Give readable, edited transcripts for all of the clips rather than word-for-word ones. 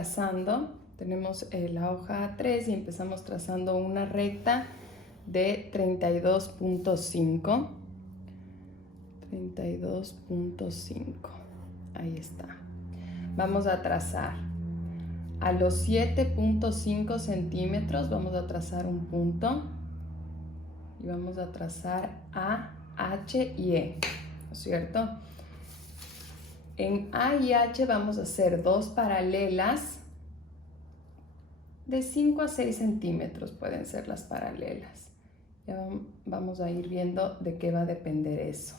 trazando. Tenemos la hoja A3 y empezamos trazando una recta de 32.5. 32.5. Ahí está. Vamos a trazar a los 7.5 centímetros. Vamos a trazar un punto. Y vamos a trazar A, H y E, ¿no es cierto? En A y H vamos a hacer dos paralelas de 5 a 6 centímetros, pueden ser las paralelas. Ya vamos a ir viendo de qué va a depender eso.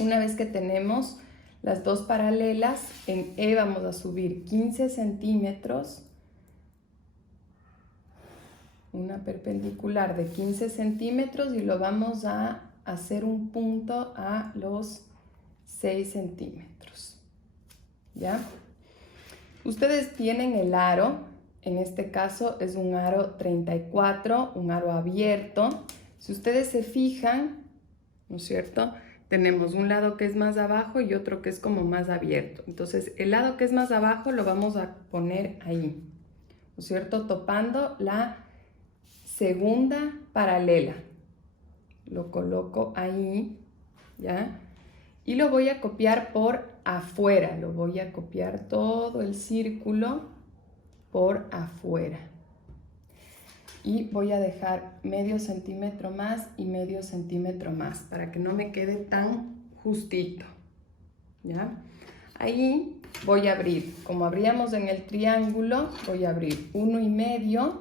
Una vez que tenemos las dos paralelas, en E vamos a subir 15 centímetros, una perpendicular de 15 centímetros y lo vamos a hacer un punto a los 6 centímetros. ¿Ya? Ustedes tienen el aro, en este caso es un aro 34, un aro abierto. Si ustedes se fijan, ¿no es cierto?, tenemos un lado que es más abajo y otro que es como más abierto. Entonces, el lado que es más abajo lo vamos a poner ahí, ¿no es cierto?, topando la segunda paralela. Lo coloco ahí, ¿ya? Y lo voy a copiar por afuera. Lo voy a copiar todo el círculo por afuera. Y voy a dejar medio centímetro más y medio centímetro más para que no me quede tan justito, ¿ya? Ahí voy a abrir, como abríamos en el triángulo, voy a abrir 1,5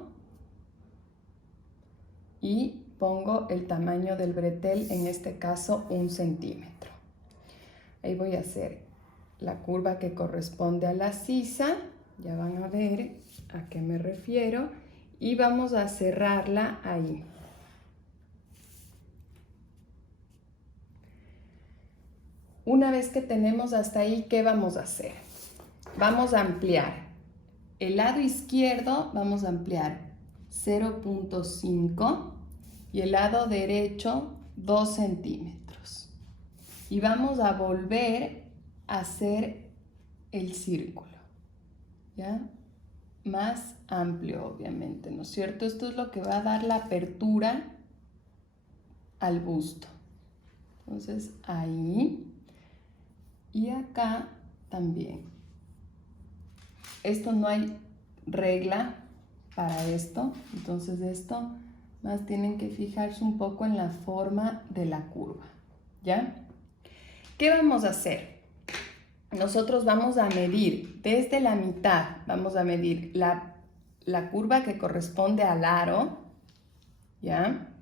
y pongo el tamaño del bretel, en este caso 1 centímetro. Ahí voy a hacer la curva que corresponde a la sisa, ya van a ver a qué me refiero, y vamos a cerrarla ahí. Una vez que tenemos hasta ahí, ¿qué vamos a hacer? Vamos a ampliar. El lado izquierdo vamos a ampliar 0.5 y el lado derecho 2 centímetros. Y vamos a volver a hacer el círculo, ¿ya? Más amplio, obviamente, ¿no es cierto? Esto es lo que va a dar la apertura al busto. Entonces, ahí y acá también. Esto no hay regla para esto, entonces esto más tienen que fijarse un poco en la forma de la curva, ¿ya? ¿Qué vamos a hacer? Nosotros vamos a medir desde la mitad, vamos a medir la curva que corresponde al aro, ¿ya?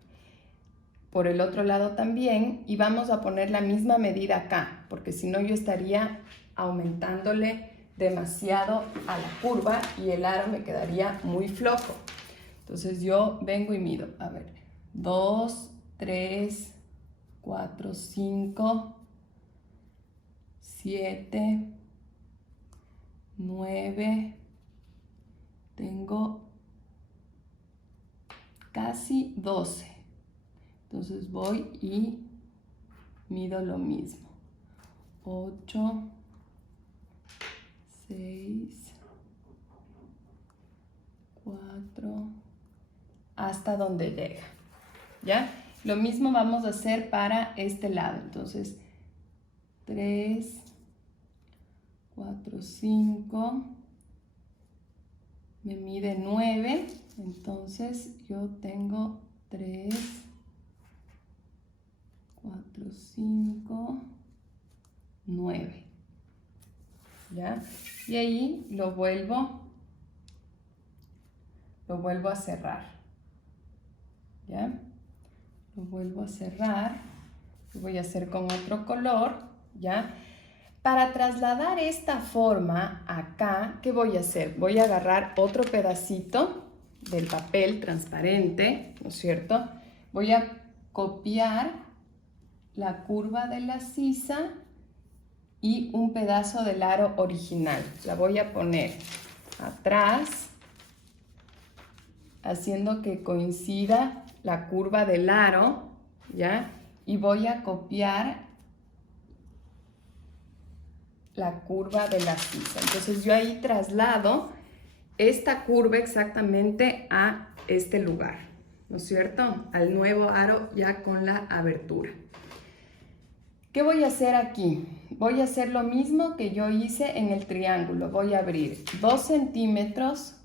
Por el otro lado también, y vamos a poner la misma medida acá, porque si no yo estaría aumentándole demasiado a la curva y el aro me quedaría muy flojo. Entonces yo vengo y mido, a ver, 2, 3, 4, 5... 7, 9, tengo casi 12. Entonces voy y mido lo mismo. 8, 6, 4, hasta donde llega. ¿Ya? Lo mismo vamos a hacer para este lado. Entonces, 3, 4, 5, me mide 9, entonces yo tengo 3, 4, 5, 9, ¿ya? Y ahí lo vuelvo a cerrar, ¿ya? Lo vuelvo a cerrar, lo voy a hacer con otro color, ¿ya? Para trasladar esta forma acá, ¿qué voy a hacer? Voy a agarrar otro pedacito del papel transparente, ¿no es cierto? Voy a copiar la curva de la sisa y un pedazo del aro original. La voy a poner atrás, haciendo que coincida la curva del aro, ¿ya? Y voy a copiar la curva de la sisa. Entonces yo ahí traslado esta curva exactamente a este lugar, ¿no es cierto? Al nuevo aro ya con la abertura. ¿Qué voy a hacer aquí? Voy a hacer lo mismo que yo hice en el triángulo. Voy a abrir 2 centímetros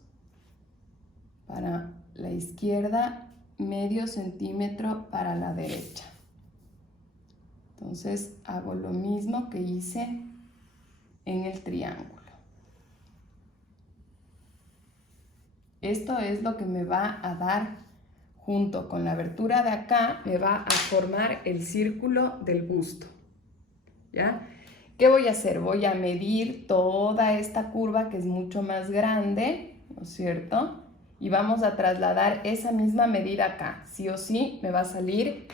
para la izquierda, medio centímetro para la derecha. Entonces hago lo mismo que hice en el triángulo. Esto es lo que me va a dar, junto con la abertura de acá, me va a formar el círculo del busto. ¿Ya? ¿Qué voy a hacer? Voy a medir toda esta curva que es mucho más grande, ¿no es cierto? Y vamos a trasladar esa misma medida acá. Sí o sí me va a salir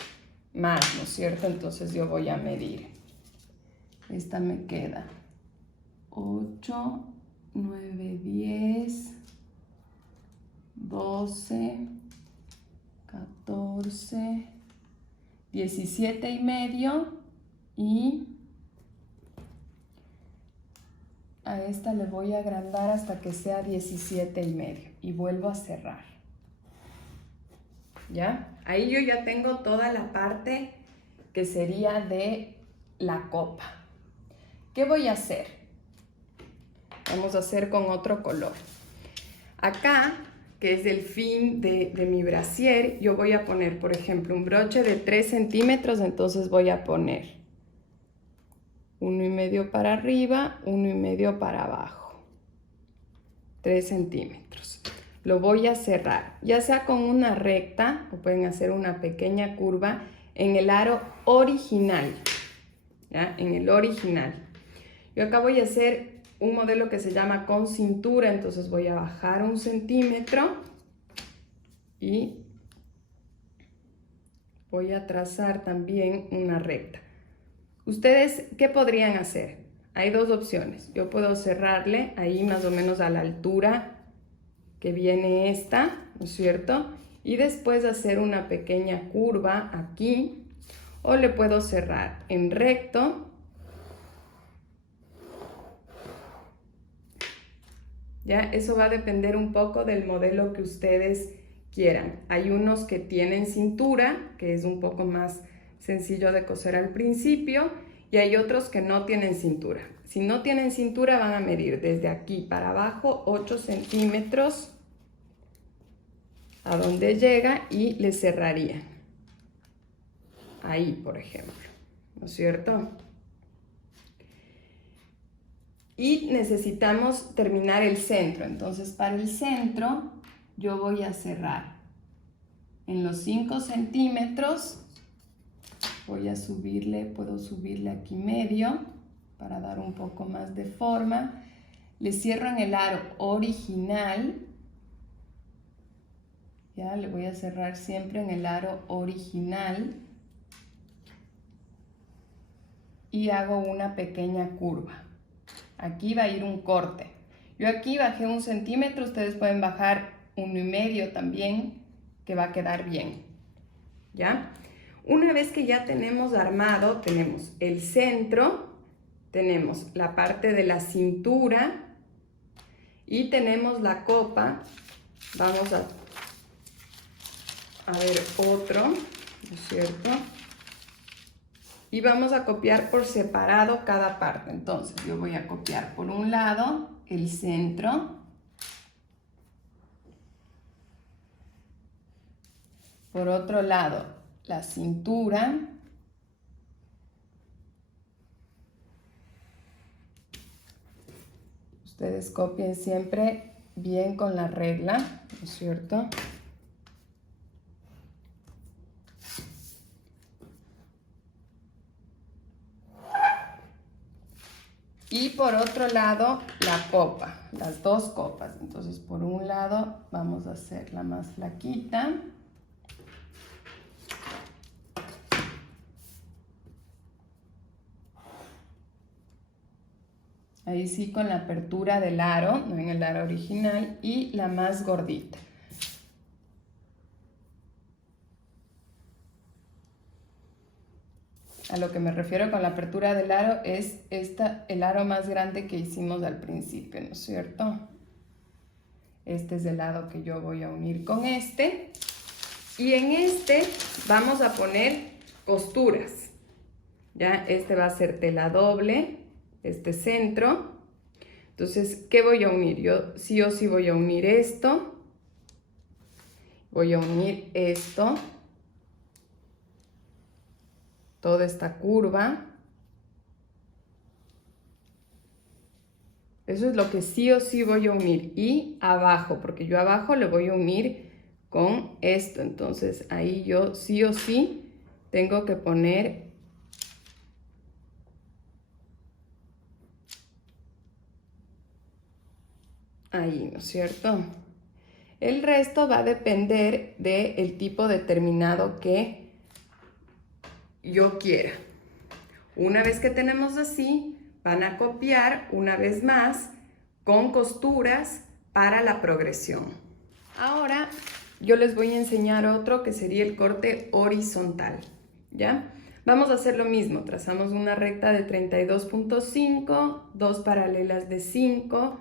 más, ¿no es cierto? Entonces yo voy a medir. Esta me queda 8, 9, 10, 12, 14, 17 y medio y a esta le voy a agrandar hasta que sea 17 y medio y vuelvo a cerrar. ¿Ya? Ahí yo ya tengo toda la parte que sería de la copa. ¿Qué voy a hacer? Vamos a hacer con otro color. Acá, que es el fin de mi brasier, yo voy a poner, por ejemplo, un broche de 3 centímetros, entonces voy a poner 1,5 para arriba, 1,5 para abajo, 3 centímetros. Lo voy a cerrar, ya sea con una recta o pueden hacer una pequeña curva en el aro original, ¿ya? En el original. Yo acá voy a hacer un modelo que se llama con cintura, entonces voy a bajar 1 centímetro y voy a trazar también una recta. ¿Ustedes qué podrían hacer? Hay dos opciones. Yo puedo cerrarle ahí más o menos a la altura que viene esta, ¿no es cierto? Y después hacer una pequeña curva aquí, o le puedo cerrar en recto. ¿Ya? Eso va a depender un poco del modelo que ustedes quieran. Hay unos que tienen cintura, que es un poco más sencillo de coser al principio, y hay otros que no tienen cintura. Si no tienen cintura van a medir desde aquí para abajo 8 centímetros a donde llega y le cerrarían. Ahí, por ejemplo, ¿no es cierto? Y necesitamos terminar el centro. Entonces, para el centro, yo voy a cerrar en los 5 centímetros. Voy a subirle, puedo subirle aquí medio para dar un poco más de forma. Le cierro en el aro original. Ya, le voy a cerrar siempre en el aro original. Y hago una pequeña curva. Aquí va a ir un corte. Yo aquí bajé 1 centímetro, ustedes pueden bajar 1,5 también, que va a quedar bien. ¿Ya? Una vez que ya tenemos armado, tenemos el centro, tenemos la parte de la cintura y tenemos la copa. Vamos a ver otro, ¿no es cierto? Y vamos a copiar por separado cada parte. Entonces yo voy a copiar por un lado el centro, por otro lado la cintura, ustedes copien siempre bien con la regla, ¿no es cierto? Y por otro lado, la copa, las dos copas. Entonces, por un lado, vamos a hacerla más flaquita. Ahí sí, con la apertura del aro, no en el aro original, y la más gordita. A lo que me refiero con la apertura del aro es el aro más grande que hicimos al principio, ¿no es cierto? Este es el lado que yo voy a unir con este. Y en este vamos a poner costuras. ¿Ya? Este va a ser tela doble, este centro. Entonces, ¿qué voy a unir? Yo sí o sí voy a unir esto. Voy a unir esto. Toda esta curva. Eso es lo que sí o sí voy a unir. Y abajo, porque yo abajo le voy a unir con esto. Entonces, ahí yo sí o sí tengo que poner ahí, ¿no es cierto? El resto va a depender del tipo determinado que yo quiera. Una vez que tenemos así, van a copiar una vez más con costuras para la progresión. Ahora yo les voy a enseñar otro que sería el corte horizontal, ¿ya? Vamos a hacer lo mismo, trazamos una recta de 32.5, dos paralelas de 5,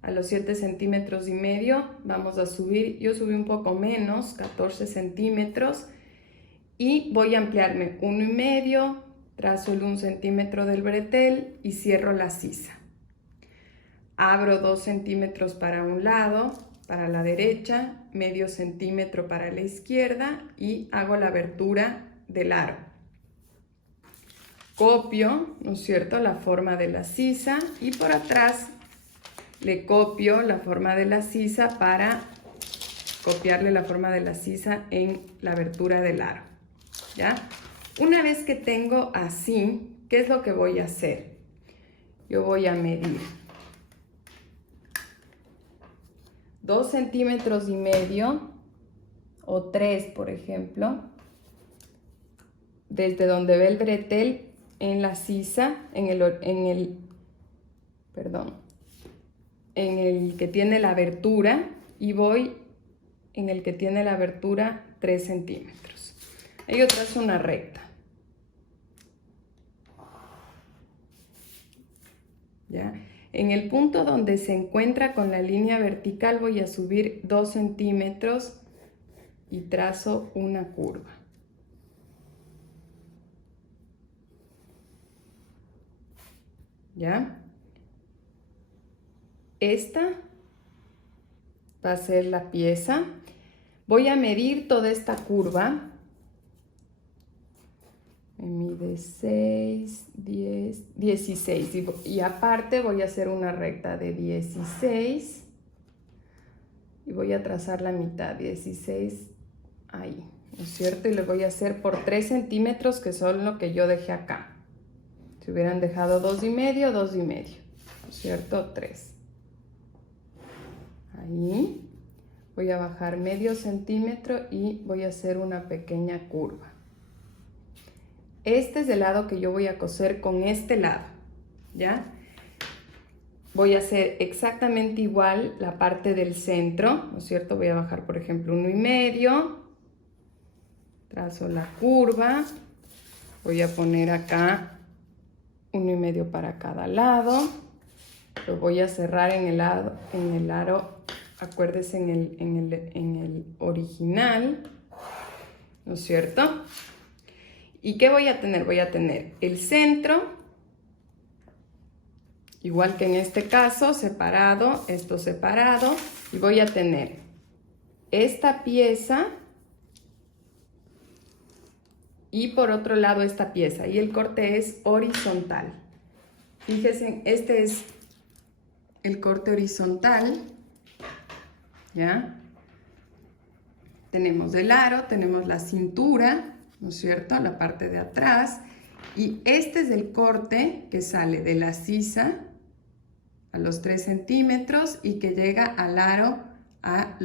a los 7 centímetros y medio vamos a subir, yo subí un poco menos, 14 centímetros, y voy a ampliarme 1,5, trazo el 1 centímetro del bretel y cierro la sisa. Abro 2 centímetros para un lado, para la derecha, medio centímetro para la izquierda y hago la abertura del aro. Copio, ¿no es cierto?, la forma de la sisa y por atrás le copio la forma de la sisa para copiarle la forma de la sisa en la abertura del aro, ¿ya? Una vez que tengo así, ¿qué es lo que voy a hacer? Yo voy a medir 2 centímetros y medio o 3, por ejemplo, desde donde ve el bretel en la sisa, en el que tiene la abertura, y voy en el que tiene la abertura 3 centímetros. Ahí yo trazo una recta. ¿Ya? En el punto donde se encuentra con la línea vertical voy a subir 2 centímetros y trazo una curva. ¿Ya? Esta va a ser la pieza. Voy a medir toda esta curva. Me mide 6, 10, 16. Y aparte voy a hacer una recta de 16. Y voy a trazar la mitad, 16 ahí, ¿no es cierto? Y le voy a hacer por 3 centímetros, que son lo que yo dejé acá. Si hubieran dejado 2,5, 2,5, ¿no es cierto? 3. Ahí voy a bajar medio centímetro y voy a hacer una pequeña curva. Este es el lado que yo voy a coser con este lado, ¿ya? Voy a hacer exactamente igual la parte del centro, ¿no es cierto? Voy a bajar, por ejemplo, 1,5, trazo la curva, voy a poner acá 1,5 para cada lado, lo voy a cerrar en el aro, acuérdense, en el original, ¿no es cierto? ¿Y qué voy a tener? Voy a tener el centro, igual que en este caso, separado, esto separado, y voy a tener esta pieza y por otro lado esta pieza, y el corte es horizontal. Fíjense, este es el corte horizontal, ¿ya? Tenemos el aro, tenemos la cintura, ¿no es cierto?, la parte de atrás, y este es el corte que sale de la sisa a los 3 centímetros y que llega al aro a los